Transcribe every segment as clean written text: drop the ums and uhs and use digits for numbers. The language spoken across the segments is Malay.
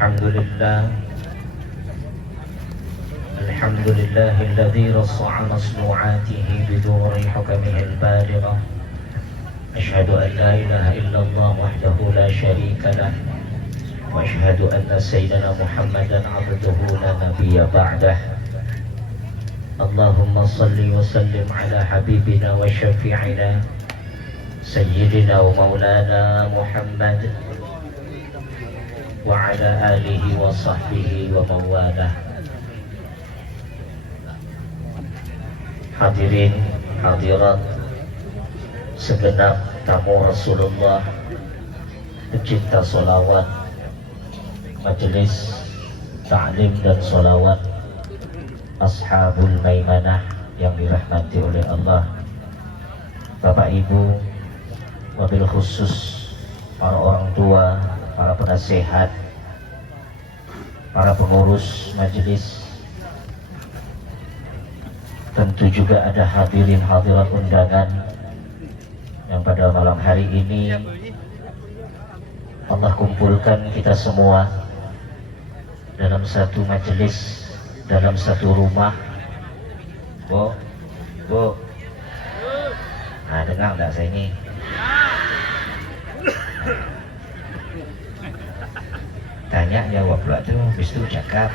الحمد لله الحمد لله الذي رصع مصنوعاته بدور حكمه البالغة. أشهد أن لا إله إلا الله وحده لا شريك له، وأشهد أن سيدنا محمدا عبده لا نبي بعده. اللهم صل وسلم على حبيبنا وشفيعنا سيدنا ومولانا محمد وعلى آله وصحبه ومن والاه. Hadirin hadirat segenap tamu Rasulullah, pecinta solawat, majelis ta'lim dan solawat Ashabul Maimanah yang dirahmati oleh Allah, Bapak Ibu, wabil khusus para orang tua, para penasehat, para pengurus majelis, tentu juga ada hadirin hadirat undangan yang pada malam hari ini Allah kumpulkan kita semua dalam satu majelis, dalam satu rumah. Bu, nah dengar enggak saya ini? Tanya jawab pula tuh, habis itu cakap.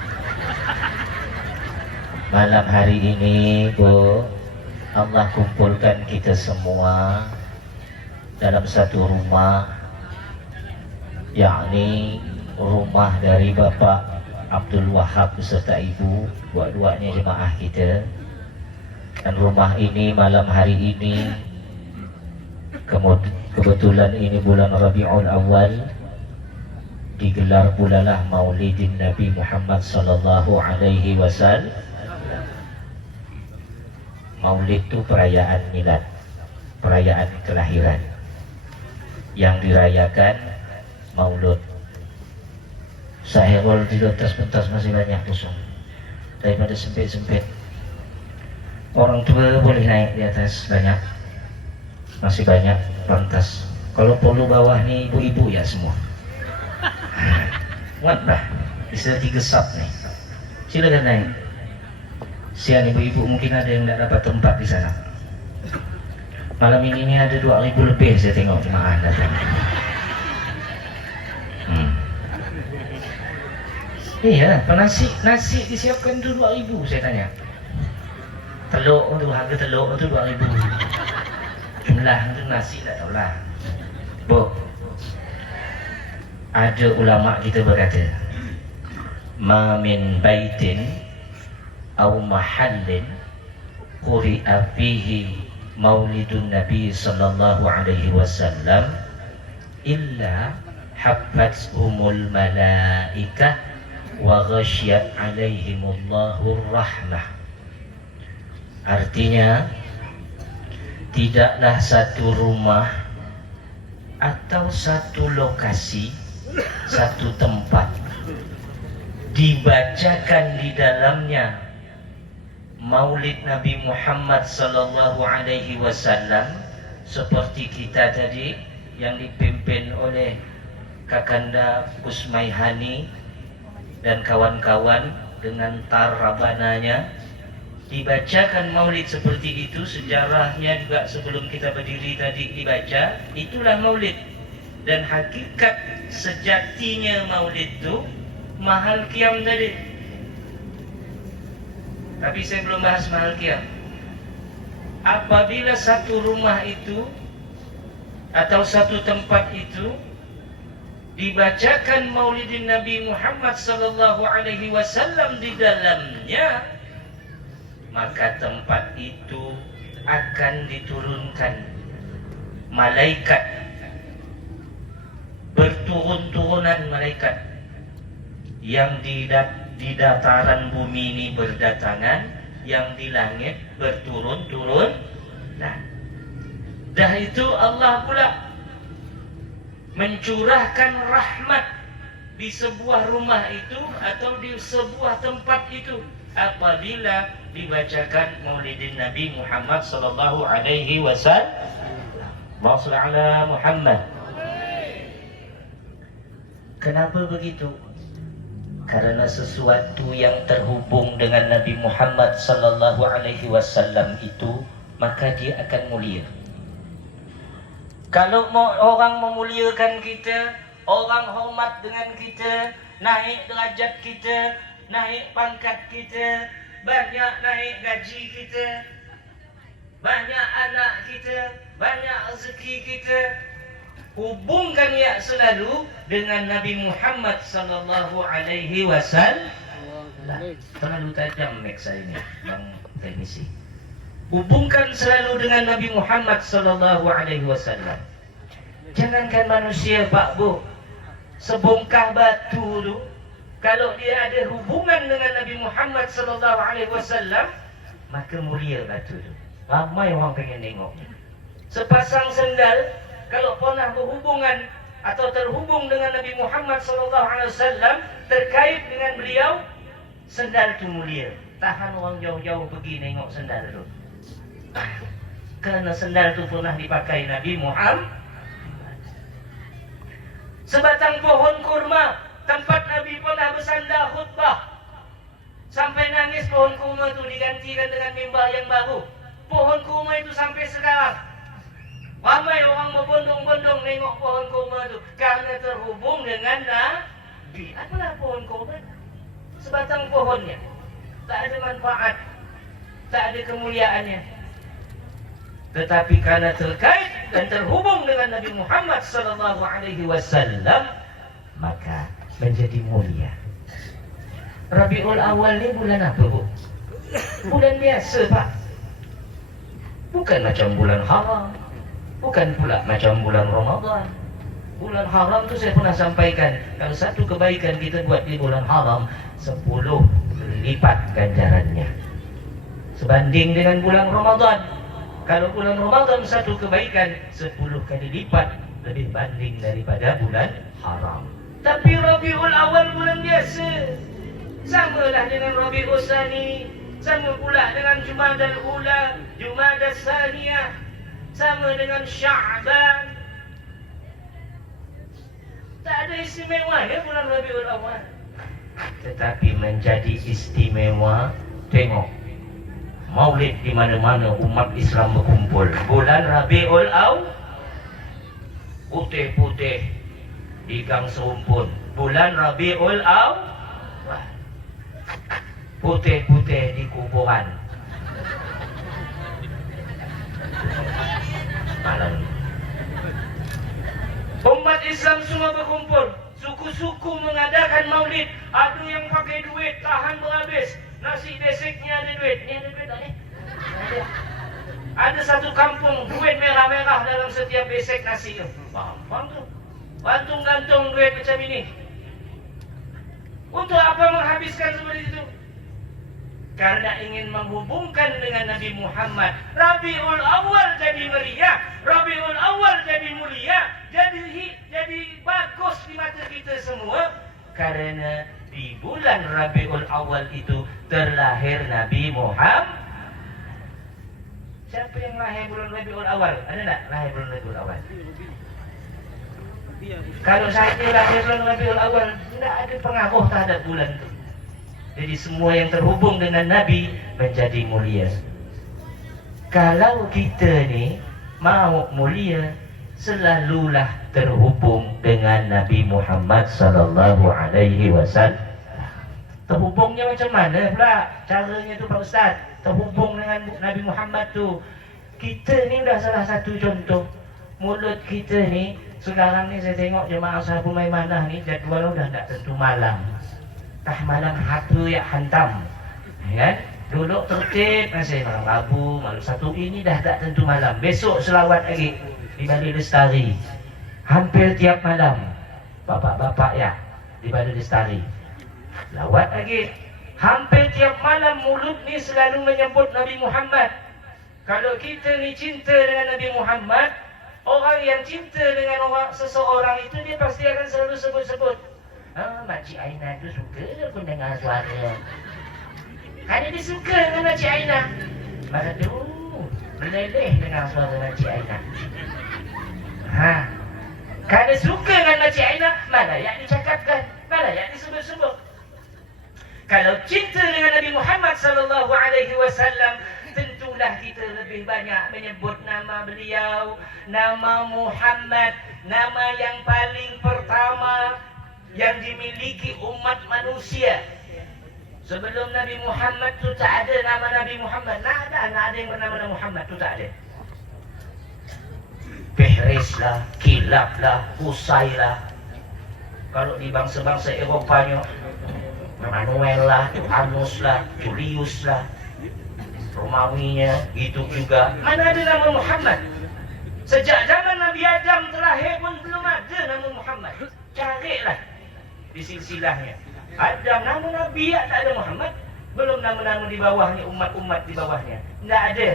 Malam hari ini, Bu, Allah kumpulkan kita semua dalam satu rumah, yakni rumah dari Bapak Abdul Wahab beserta Ibu, dua-duanya jemaah kita. Dan rumah ini malam hari ini, kebetulan ini bulan Rabiul Awal, digelar pulalah Maulidin Nabi Muhammad sallallahu alaihi wasallam. Maulid itu perayaan milad, perayaan kelahiran yang dirayakan Maulud. Saya kalau di atas pentas masih banyak kosong daripada sempit-sempit. Orang tua boleh naik di atas, banyak, masih banyak pantas. Kalau perlu bawah nih ibu-ibu ya semua. Muat dah, istilah digesap nih. Silakan naik. Sian ibu-ibu mungkin ada yang tidak dapat tempat di sana. Malam ini ada 2.000 lebih saya tengok jemaah datang. Iya, nasi disiapkan tu 2.000 saya tanya. Telur tu, harga telur tu 2.000. Jumlah tu nasi tak tahulah. Bu, ada ulama kita berkata, ma min baitin aw mahallin quri'a fihi maulidun nabi sallallahu alaihi wasallam illa habbathumul malaikah wa ghasyat alaihimullahu rahmah. Artinya, tidaklah satu rumah atau satu lokasi, satu tempat dibacakan di dalamnya Maulid Nabi Muhammad sallallahu alaihi wasallam seperti kita tadi yang dipimpin oleh Kakanda Usmaihani dan kawan-kawan dengan tar rabananya, dibacakan maulid seperti itu. Sejarahnya juga sebelum kita berdiri tadi dibaca, itulah maulid. Dan hakikat sejatinya maulid itu mahal qiyam tadi. Tapi saya belum bahas mahal qiyam. Apabila satu rumah itu atau satu tempat itu dibacakan maulidin Nabi Muhammad sallallahu alaihi wasallam di dalamnya, maka tempat itu akan diturunkan malaikat, berturun-turunan malaikat yang di dataran bumi ini berdatangan, yang di langit berturun-turun. Nah, dah itu Allah pula mencurahkan rahmat di sebuah rumah itu atau di sebuah tempat itu apabila dibacakan maulidin Nabi Muhammad sallallahu alaihi wasallam. Allahumma shalli ala Muhammad. Kenapa begitu? Karena sesuatu yang terhubung dengan Nabi Muhammad sallallahu alaihi wasallam itu, maka dia akan mulia. Kalau orang memuliakan kita, orang hormat dengan kita, naik derajat kita, naik pangkat kita, banyak naik gaji kita, banyak anak kita, banyak rezeki kita, hubungkan ya selalu dengan Nabi Muhammad sallallahu alaihi wasallam. Terlalu tajam mic saya ini, Bang Teknisi. Hubungkan selalu dengan Nabi Muhammad sallallahu alaihi wasallam. Jangankan manusia, Pak Bu, sebongkah batu tu, kalau dia ada hubungan dengan Nabi Muhammad sallallahu alaihi wasallam, maka mulia batu tu. Ramai orang pengen tengok. Sepasang sendal kalau pernah berhubungan atau terhubung dengan Nabi Muhammad SAW, terkait dengan beliau, sendal itu mulia. Tahan orang jauh-jauh pergi tengok sendal itu. Kerana sendal itu pernah dipakai Nabi Muhammad. Sebatang pohon kurma, tempat Nabi pernah bersandar khutbah. Sampai nangis pohon kurma itu digantikan dengan mimbar yang baru. Pohon kurma itu sampai sekarang ramai orang berbondong-bondong tengok pohon kurma itu karena terhubung dengan Nabi. Apalah pohon kurma? Sebatang pohonnya, tak ada manfaat, tak ada kemuliaannya. Tetapi karena terkait dan terhubung dengan Nabi Muhammad sallallahu alaihi wasallam, maka menjadi mulia. Rabiul Awal ni bulan apa, Bu? Bulan biasa, Pak. Bukan macam bulan haram, bukan pula macam bulan Ramadan. Bulan haram tu saya pernah sampaikan, kalau satu kebaikan kita buat di bulan haram, 10 lipat ganjarannya sebanding dengan bulan Ramadan. Kalau bulan Ramadan satu kebaikan, 10 kali lipat lebih banding daripada bulan haram. Tapi Rabiul Awal bulan biasa, samalah dengan Rabiul Tsani, sama pula dengan Jumadal Ula, Jumadal Tsaniyah, sama dengan Sya'ban. Tak ada istimewa ya bulan Rabiul Awal. Tetapi menjadi istimewa, tengok maulid di mana-mana umat Islam berkumpul. Bulan Rabiul Awal, putih-putih di gang serumpun. Bulan Rabiul Awal, putih-putih di kuburan. Malam umat Islam semua berkumpul, suku-suku mengadakan maulid. Ada yang pakai duit, tahan berhabis. Nasi besiknya ada duit. Ni ada duit tak ni? Ada. Ada satu kampung, duit merah-merah dalam setiap besek nasi tu. Faham tu? Gantung-gantung duit macam ini. Untuk apa menghabiskan seperti itu? Karena ingin menghubungkan dengan Nabi Muhammad. Rabiul Awal jadi meriah, Rabiul Awal jadi mulia, jadi bagus di mata kita semua. Karena di bulan Rabiul Awal itu terlahir Nabi Muhammad. Siapa yang lahir bulan Rabiul Awal? Ada tak lahir bulan Rabiul Awal? Kalau saya lahir bulan Rabiul Awal, tidak ada pengaruh terhadap bulan itu. Jadi semua yang terhubung dengan Nabi menjadi mulia. Kalau kita ni mau mulia, selalulah terhubung dengan Nabi Muhammad sallallahu alaihi wasallam. Terhubungnya macam mana pula? Caranya tu Pak Ustaz, terhubung dengan Nabi Muhammad tu. Kita ni dah salah satu contoh. Mulut kita ni, sekarang ni saya tengok jemaah Sahabat Maimanah ni jadual dah tak tentu malam. Tah malam hatu ya hantam, kan? Duduk tertib masih malam Rabu, malam Sabtu, ini dah tak tentu malam. Besok selawat lagi di Balai Lestari. Hampir tiap malam, bapak-bapak ya di Balai Lestari. Lawat lagi. Hampir tiap malam mulut ni selalu menyebut Nabi Muhammad. Kalau kita ni cinta dengan Nabi Muhammad, orang yang cinta dengan seseorang itu dia pasti akan selalu sebut-sebut. Makcik Aina tu suka pun dengar suara. Ada dia suka dengan Makcik Aina. Maka tu meleleh dengar suara Makcik Aina. Kalau suka dengan Makcik Aina, malah yang dicakapkan, malah yang disebut-sebut. Kalau cinta dengan Nabi Muhammad sallallahu alaihi wasallam, tentulah kita lebih banyak menyebut nama beliau, nama Muhammad, nama yang paling pertama yang dimiliki umat manusia. Sebelum Nabi Muhammad tu tak ada nama Nabi Muhammad. Nak ada yang bernama Muhammad tu tak ada. Fihris lah, Kilab lah, Qusay lah. Kalau di bangsa-bangsa Eropanya, Manuel lah, Anus lah, Julius lah, Romawinya, itu juga. Mana ada nama Muhammad? Sejak zaman Nabi Adam terlahir pun belum ada nama Muhammad. Carilah di silsilahnya. Adam nama Nabi, tak ada Muhammad. Belum nama-nama di bawahnya, umat-umat di bawahnya. Tak ada.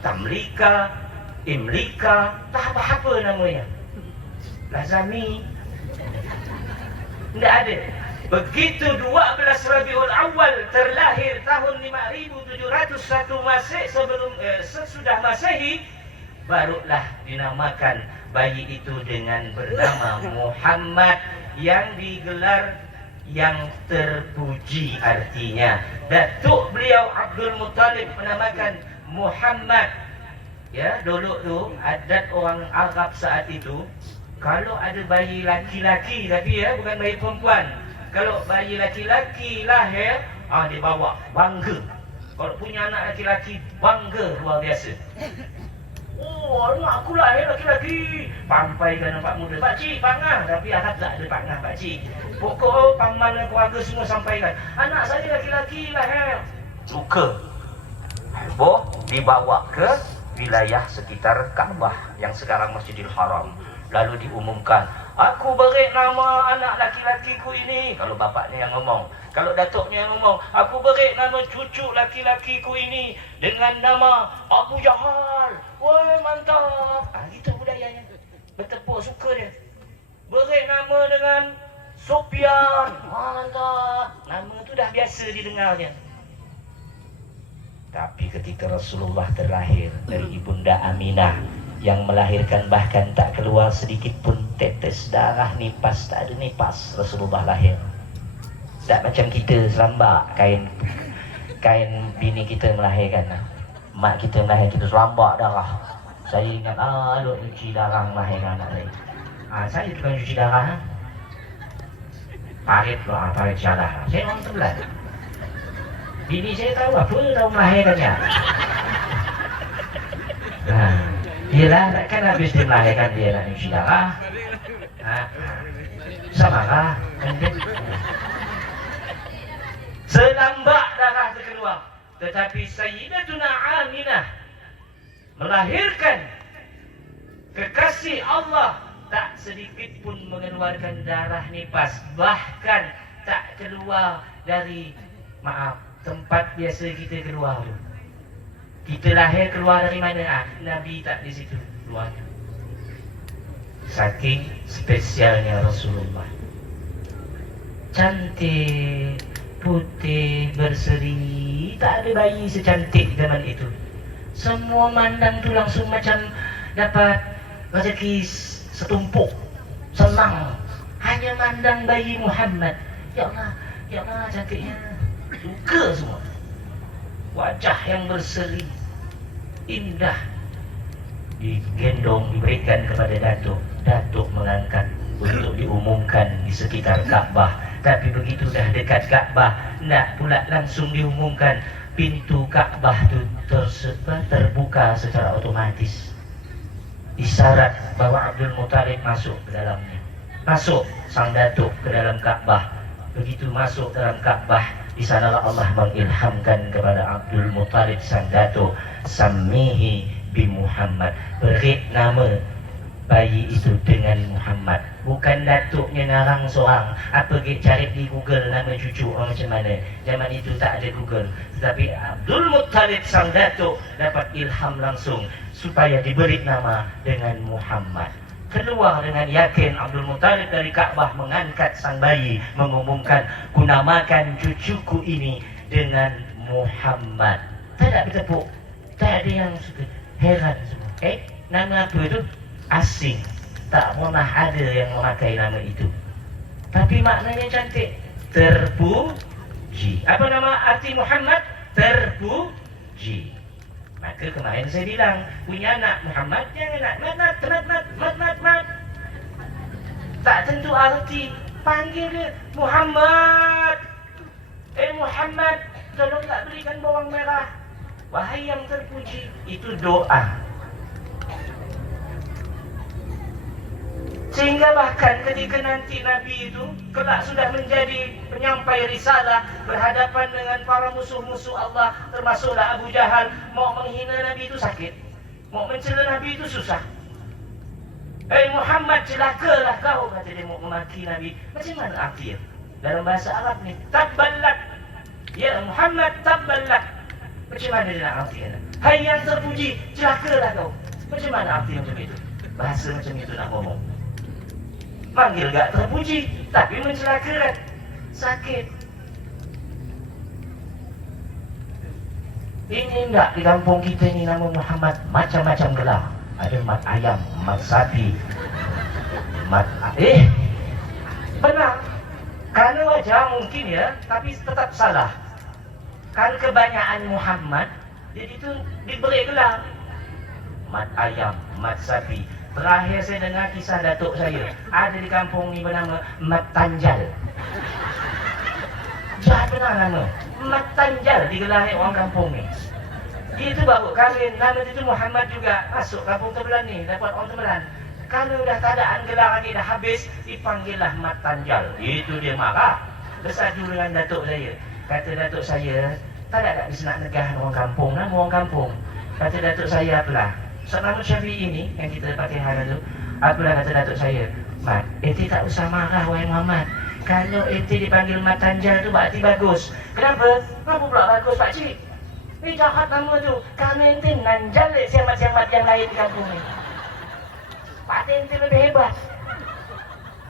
Tamlika, Imlika, tak apa-apa namanya. Lazami, tak ada. Begitu 12 Rabiul Awal terlahir tahun 5701 sesudah Masehi, barulah dinamakan bayi itu dengan bernama Muhammad, yang digelar yang terpuji artinya. Datuk beliau Abdul Muttalib menamakan Muhammad. Ya, dulu tu adat orang Arab saat itu, kalau ada bayi laki-laki, tapi ya bukan bayi perempuan. Kalau bayi laki-laki lahir, dibawa bangga. Kalau punya anak laki-laki, bangga luar biasa. Oh, anak aku lahir laki-laki. Pampaikan nampak muda. Pakcik, pangah. Tapi Arab tak ada pangah, pakcik. Pokok paman dan keluarga semua sampaikan, anak saya laki-laki lahir. Luka. Heboh, dibawa ke wilayah sekitar Kaabah yang sekarang Masjidil Haram. Lalu diumumkan, aku beri nama anak laki-lakiku ini. Kalau bapaknya yang ngomong, kalau datuknya yang ngomong, aku beri nama cucu laki-lakiku ini dengan nama Abu Jahal. Woi, mantap. Itu budayanya. Bertepuk suka dia. Beri nama dengan Sufyan. Mantap. Nama tu dah biasa didengarnya. Tapi ketika Rasulullah terlahir dari Ibunda Aminah, yang melahirkan bahkan tak keluar sedikit pun tetes darah, nipas, tak ada nipas. Rasulullah lahir tak macam kita selambak kain bini kita melahirkan. Mak kita melahirkan kita selambak darah. Saya ingat duk cuci darah melahirkan anak saya. Saya tukang cuci darah. Parit darah. Saya orang Tebelan. Bini saya tahu apa, tahu melahirkannya. Yelah, kan habis dia melahirkan dia nak cuci darah. Samarah. Selambak darah terkeluar. Tetapi Sayyidatuna Aminah melahirkan kekasih Allah, tak sedikit pun mengeluarkan darah nipas. Bahkan tak keluar dari, tempat biasa kita keluar tu. Kita lahir keluar dari mana? Nabi tak di situ keluarnya. Saking spesialnya Rasulullah. Cantik, putih, berseri. Tak ada bayi secantik zaman itu. Semua mandang tu langsung macam dapat rezeki setumpuk. Senang. Hanya mandang bayi Muhammad. Ya Allah cantiknya. Suka semua. Wajah yang berseri, indah. Digendong, diberikan kepada Datuk. Datuk mengangkat untuk diumumkan di sekitar Kaabah. Tapi begitu dah dekat Kaabah, nak pula langsung diumumkan. Pintu Kaabah tu terbuka secara otomatis. Isyarat bahawa Abdul Muttalib masuk ke dalamnya. Masuk sang Datuk ke dalam Kaabah. Begitu masuk dalam Kaabah, di sanalah Allah mengilhamkan kepada Abdul Muttalib sang Datuk, Sammihi bi Muhammad. Beri nama bayi itu dengan Muhammad. Bukan datuknya ngarang seorang. Apa cari di Google nama cucu macam mana. Zaman itu tak ada Google. Tetapi Abdul Muttalib sang datuk dapat ilham langsung supaya diberi nama dengan Muhammad. Keluar dengan yakin Abdul Muttalib dari Kaabah, mengangkat sang bayi, mengumumkan, kunamakan cucuku ini dengan Muhammad. Tak ada bertepuk. Tak ada yang suka. Heran semua. Nama apa itu? Asing. Tak pernah ada yang memakai nama itu. Tapi maknanya cantik. terpuji. Apa nama arti Muhammad? Terpuji. Maka kemarin saya bilang, punya anak Muhammad, jangan nak mat. Tak tentu arti. Panggil dia Muhammad. Muhammad, tolong tak berikan bawang merah. Wahai yang terpuji. Itu doa. Sehingga bahkan ketika nanti Nabi itu kelak sudah menjadi penyampai risalah berhadapan dengan para musuh-musuh Allah, termasuklah Abu Jahal, mau menghina Nabi itu sakit, mau mencela Nabi itu susah. Muhammad, celakalah kau, kata dia, mau memaki Nabi. Macam mana artinya? Dalam bahasa Arab ni, tabbalak. Ya Muhammad, tabbalak. Macam mana dia nak artinya? Hai yang terpuji, celakalah kau. Macam mana artinya macam itu? Bahasa macam itu nak ngomong. Panggil gak terpuji, tapi mencelakakan. Sakit. Ini enggak di kampung kita ni nama Muhammad, macam-macam gelar. Ada mat ayam, mat sapi, benar. Kerana wajah mungkin ya, tapi tetap salah. Kan kebanyakan Muhammad, jadi itu diberi gelar. Mat ayam, mat sapi. Terakhir saya dengar kisah datuk saya, ada di kampung ni bernama Mat Tanjal. Jahat benar nama Mat Tanjal, digelari orang kampung ni. Dia tu baru kahwin, nama dia tu Muhammad juga. Masuk kampung Tebelan ni, dapat orang Tebelan. Kalau dah tak ada gelar lagi, dah habis, dipanggillah Mat Tanjal. Itu dia marah, bersatu dengan datuk saya. Kata datuk saya, tak ada bisa nak negah orang kampung, nama orang kampung. Kata datuk saya apalah, nama Syafi'i ini yang kita pakai hari tu, apalah kata datuk saya, Mat, ente tak usah marah wahai Muhammad. Kalau ente dipanggil Mat Tanjal tu berarti bagus. Kenapa? Kenapa pula bagus pakcik? Jahat nama tu. Kami ente nanjal siamat-siamat yang lain di kampung ni. Pak ente lebih hebat.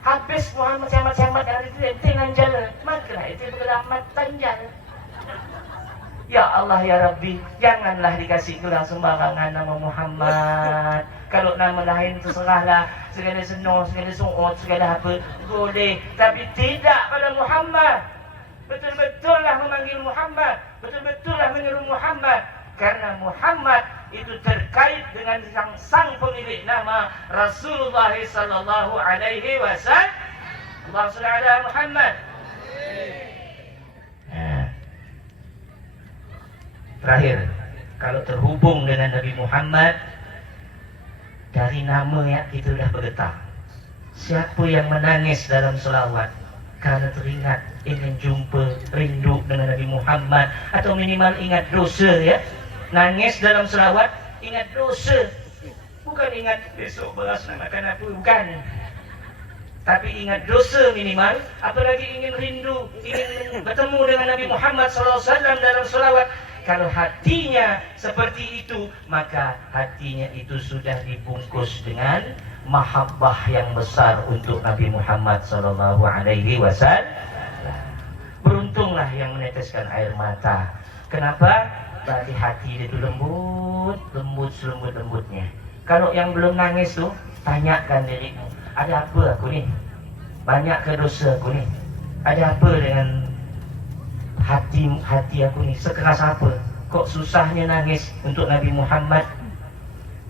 Habis Muhammad siamat-siamat yang itu ente nanjal. Maka ente bergerak Mat Tanjal. Ya Allah ya Rabbi, janganlah dikasih gelar sembarangan nama Muhammad. Kalau nama lain terserahlah, segala senor, segala su'ud, segala apa, boleh. Tapi tidak pada Muhammad. Betul-betullah memanggil Muhammad, betul-betullah menyeru Muhammad. Karena Muhammad itu terkait dengan sang pemilik nama Rasulullah sallallahu alaihi wasallam. Allahumma shalli ala Muhammad. Terakhir, kalau terhubung dengan Nabi Muhammad, dari nama ya kita dah bergetar. Siapa yang menangis dalam selawat karena teringat ingin jumpa, rindu dengan Nabi Muhammad, atau minimal ingat dosa ya, nangis dalam selawat, ingat dosa, bukan ingat besok beras nak makan apa, bukan. Tapi ingat dosa minimal, apalagi ingin rindu, ingin bertemu dengan Nabi Muhammad SAW dalam selawat. Kalau hatinya seperti itu, maka hatinya itu sudah dibungkus dengan mahabbah yang besar untuk Nabi Muhammad sallallahu alaihi wasallam. Beruntunglah yang meneteskan air mata. Kenapa? Berarti hati dia itu lembut selembut-lembutnya. Kalau yang belum nangis tu, tanyakan dirimu, ada apa aku ni? Banyak ke dosa aku ni? Ada apa dengan hati aku ni, sekeras apa? Kok susahnya nangis untuk Nabi Muhammad?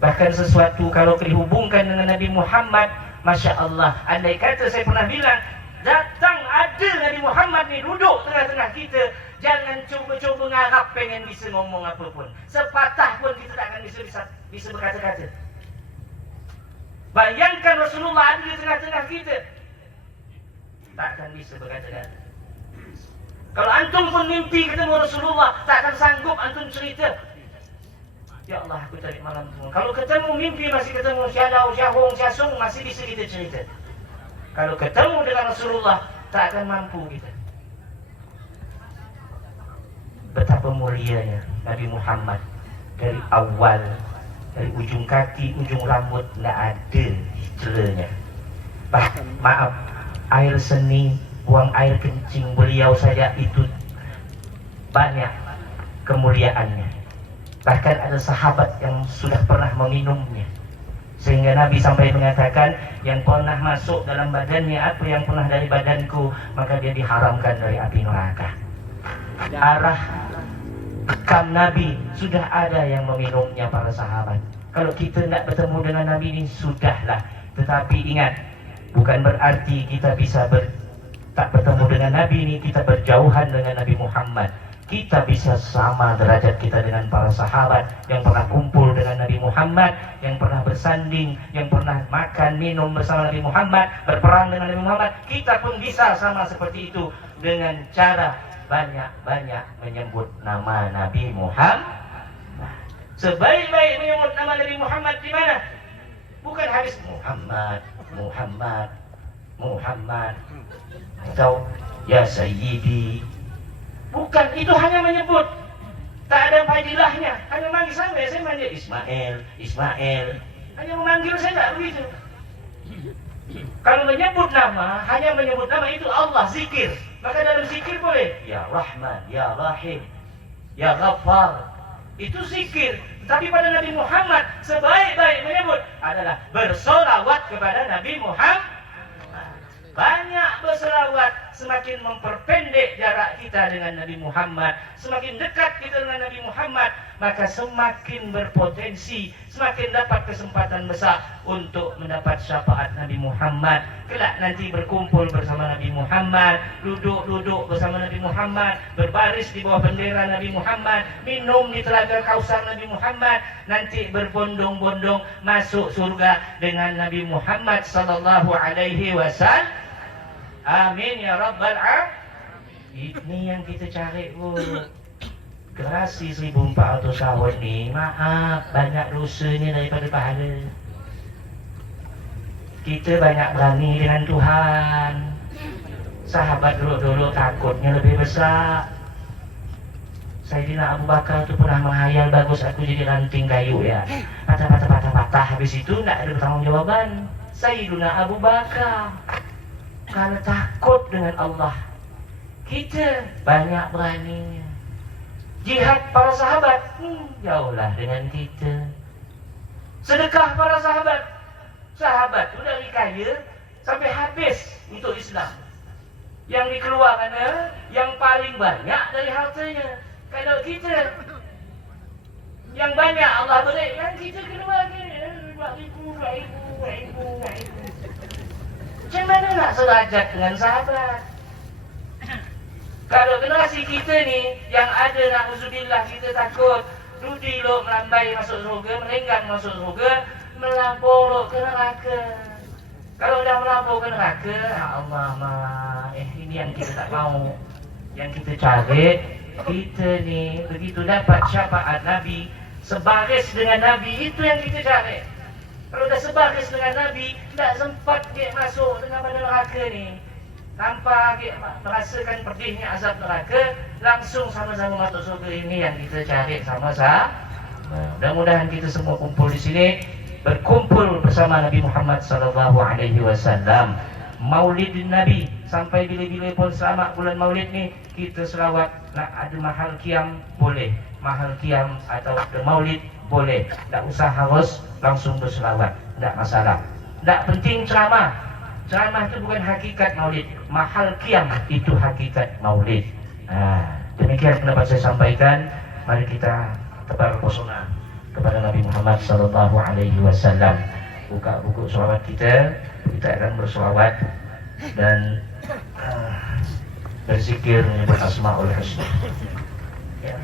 Bahkan sesuatu kalau dihubungkan dengan Nabi Muhammad, Masya Allah, andai kata saya pernah bilang, datang ada Nabi Muhammad ni duduk tengah-tengah kita, jangan cuba-cuba ngarap pengen bisa ngomong apa pun. Sepatah pun kita tak akan bisa berkata-kata. Bayangkan Rasulullah ada di tengah-tengah kita, tak akan bisa berkata-kata. Kalau antum pun mimpi ketemu Rasulullah, tak akan sanggup antum cerita. Ya Allah, aku cari malam semua. Kalau ketemu mimpi masih ketemu Syalau, Syahung, Syasung, masih bisa kita cerita. Kalau ketemu dengan Rasulullah, tak akan mampu kita. Betapa mulianya Nabi Muhammad. Dari awal, dari ujung kaki, ujung rambut, tak ada celanya. Bahkan, maaf, air seni, buang air kencing beliau saja itu banyak kemuliaannya. Bahkan ada sahabat yang sudah pernah meminumnya, sehingga Nabi sampai mengatakan, yang pernah masuk dalam badannya apa yang pernah dari badanku, maka dia diharamkan dari api neraka. darah bekam Nabi sudah ada yang meminumnya para sahabat. Kalau kita tidak bertemu dengan Nabi ini sudahlah. Tetapi ingat, bukan berarti kita bisa tak bertemu dengan Nabi ini kita berjauhan dengan Nabi Muhammad. Kita bisa sama derajat kita dengan para sahabat yang pernah kumpul dengan Nabi Muhammad, yang pernah bersanding, yang pernah makan minum bersama Nabi Muhammad, berperang dengan Nabi Muhammad. Kita pun bisa sama seperti itu dengan cara banyak-banyak menyebut nama Nabi Muhammad. Sebaik-baik menyebut nama Nabi Muhammad di mana? Bukan habis Muhammad, Muhammad, Muhammad, atau ya Sayyidi. Bukan, itu hanya menyebut, tak ada fadilahnya. Hanya manggil saya manggil Ismail, Ismail. Hanya memanggil saya, tak begitu. Kalau menyebut nama, hanya menyebut nama itu Allah, zikir. Maka dalam zikir boleh ya Rahman, ya Rahim, ya Ghaffar. Itu zikir. Tapi pada Nabi Muhammad sebaik-baik menyebut adalah bersolawat kepada Nabi Muhammad. Banyak berselawat semakin memperpendek jarak kita dengan Nabi Muhammad. Semakin dekat kita dengan Nabi Muhammad, maka semakin berpotensi, semakin dapat kesempatan besar untuk mendapat syafaat Nabi Muhammad. Kelak nanti berkumpul bersama Nabi Muhammad, duduk-duduk bersama Nabi Muhammad, berbaris di bawah bendera Nabi Muhammad, minum di telaga Kausar Nabi Muhammad, nanti berbondong-bondong masuk surga dengan Nabi Muhammad sallallahu alaihi wasallam. Amin ya rabbal alamin. Ini yang kita cari, Bu. Generasi 1400 tahun ni, maaf, banyak dosanya daripada pahala. Kita banyak berani dengan Tuhan. Sahabat dulu-dulu takutnya lebih besar. Sayyidina Abu Bakar tu pernah menghayal, bagus aku jadi ranting kayu ya, patah. Habis itu tidak ada pertanggungjawaban. Sayyidina Abu Bakar karena takut dengan Allah. Kita banyak beraninya. Jihad para sahabat, jauhlah dengan kita. Sedekah para sahabat, sahabat itu dari kaya sampai habis untuk Islam. Yang dikeluarkan yang paling banyak dari hartanya. Kalau kita yang banyak Allah beri, yang kita keluarkan 2,000. Macam mana nak serajat dengan sahabat? Kalau generasi kita ni yang ada na'udzubillah, kita takut rudi lo melambai masuk surga, melenggang masuk surga, melampau ke neraka. Kalau dah melampau ke neraka, ya Allah ini yang kita tak mau. Yang kita cari, kita ni begitu dapat syafaat Nabi, sebaris dengan Nabi, itu yang kita cari. Kalau dah sebaris dengan Nabi, tak sempat dia masuk dengan pada neraka ni. Tanpa dia merasakan pedihnya azab neraka, langsung sama-sama masuk surga. Ini yang kita cari sama-sama. Mudah-mudahan kita semua kumpul di sini, berkumpul bersama Nabi Muhammad SAW. Maulid Nabi, sampai bila-bila pun selama bulan Maulid ni, kita selawat. Nak ada mahal qiyam, boleh. Mahal qiyam atau Maulid, boleh. Tak usah harus langsung berselawat, tak masalah. Tak penting ceramah. Ceramah itu bukan hakikat Maulid. Mahal qiyam itu hakikat Maulid. Demikian pendapat saya sampaikan. Mari kita tebar pesona kepada Nabi Muhammad SAW. Buka buku selawat kita akan berselawat dan berzikir menyebut Asmaul Husna. Ya.